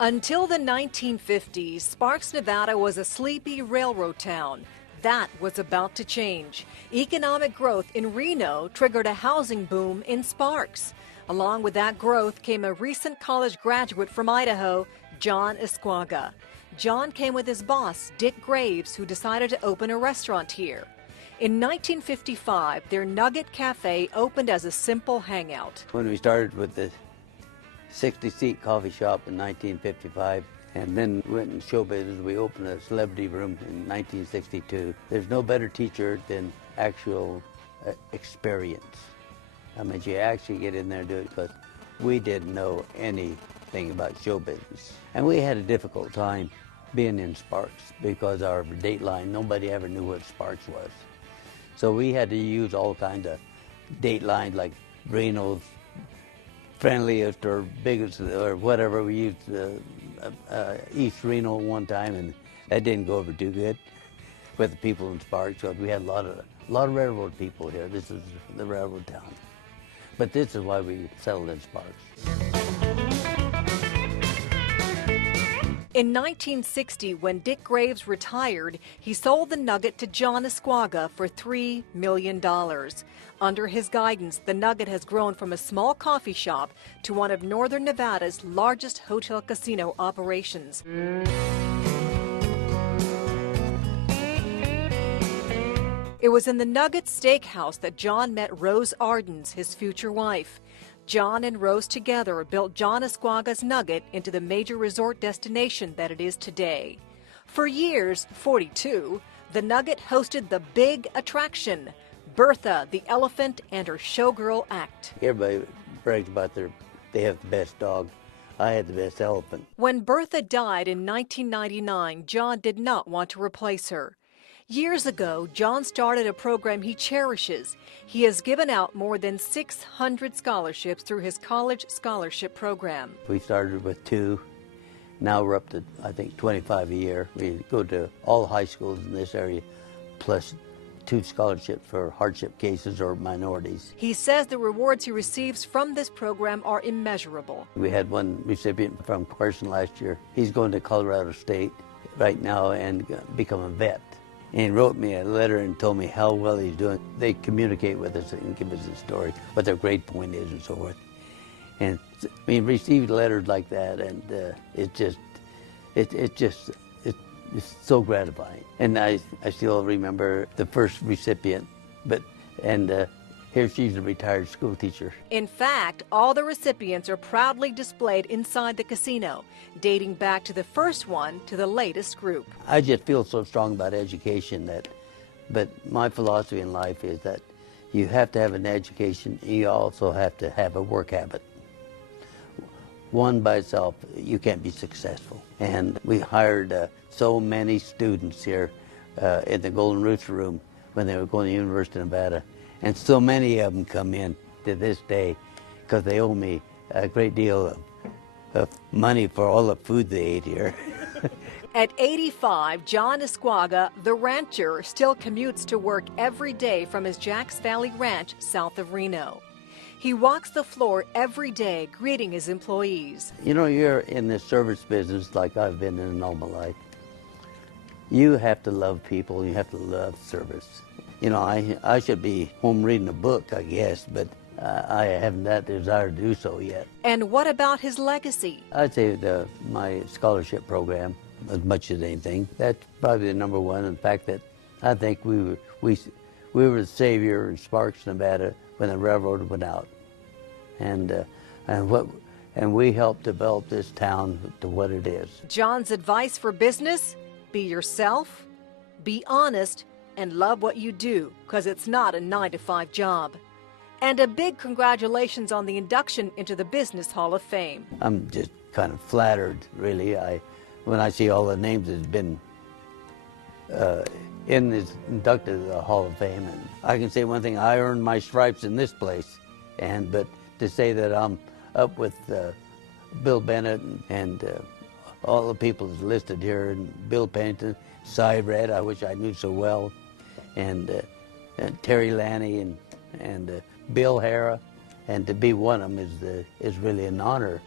Until the 1950s, Sparks, Nevada was a sleepy railroad town. That was about to change. Economic growth in Reno triggered a housing boom in Sparks. Along with that growth came a recent college graduate from Idaho, JohnAscuaga. John came with his boss, Dick Graves, who decided to open a restaurant here. In 1955, their Nugget Cafe opened as a simple hangout. When we started with the 60-seat coffee shop in 1955, and then went in show business, we opened a celebrity room in 1962. There's no better teacher than actual experience. I mean, you actually get in there and do it, because we didn't know anything about show business. And we had a difficult time being in Sparks because our date line, nobody ever knew what Sparks was. So we had to use all kinds of date lines like Reno's friendliest or biggest or whatever. We used East Reno one time, and that didn't go over too good with the people in Sparks, because we had a lot of railroad people here. This is the railroad town. But this is why we settled in Sparks. In 1960, when Dick Graves retired, he sold the Nugget to JohnAscuaga for $3 million. Under his guidance, the Nugget has grown from a small coffee shop to one of Northern Nevada's largest hotel casino operations. It was in the Nugget Steakhouse that John met Rose Ardens, his future wife. John and Rose together built JohnAscuaga's Nugget into the major resort destination that it is today. For years, 42, the Nugget hosted the big attraction, Bertha, the elephant, and her showgirl act. Everybody brags about they have the best dog. I had the best elephant. When Bertha died in 1999, John did not want to replace her. Years ago, John started a program he cherishes. He has given out more than 600 scholarships through his college scholarship program. We started with 2. Now we're up to, I think, 25 a year. We go to all high schools in this area, plus 2 scholarships for hardship cases or minorities. He says the rewards he receives from this program are immeasurable. We had one recipient from Carson last year. He's going to Colorado State right now and become a vet. And he wrote me a letter and told me how well he's doing. They communicate with us and give us a story, what their grade point is and so forth. And we received letters like that, and it's so gratifying. And I still remember the first recipient, here she's a retired school teacher. In fact, all the recipients are proudly displayed inside the casino, dating back to the first one to the latest group. I just feel so strong about education but my philosophy in life is that you have to have an education, you also have to have a work habit. One by itself, you can't be successful. And we hired so many students here in the Golden Rooster Room when they were going to the University of Nevada. And so many of them come in to this day because they owe me a great deal of money for all the food they ate here. At 85, JohnAscuaga, the rancher, still commutes to work every day from his Jacks Valley Ranch south of Reno. He walks the floor every day greeting his employees. You know, you're in the service business like I've been in all my life. You have to love people, you have to love service. You know, I should be home reading a book, I guess, but I haven't that desire to do so yet. And what about his legacy? I'd say my scholarship program, as much as anything, that's probably the number one. In fact, that I think we were the savior in Sparks, Nevada, when the railroad went out, and we helped develop this town to what it is. John's advice for business: be yourself, be honest, and love what you do, because it's not a 9-to-5 job. And a big congratulations on the induction into the Business Hall of Fame. I'm just kind of flattered, really. When I see all the names that's been inducted to the Hall of Fame, and I can say one thing: I earned my stripes in this place. But to say that I'm up with Bill Bennett and all the people that's listed here, and Bill Pennington, Cy Red, which I knew so well, and Terry Lanny and Bill Hara, and to be one of them is really an honor.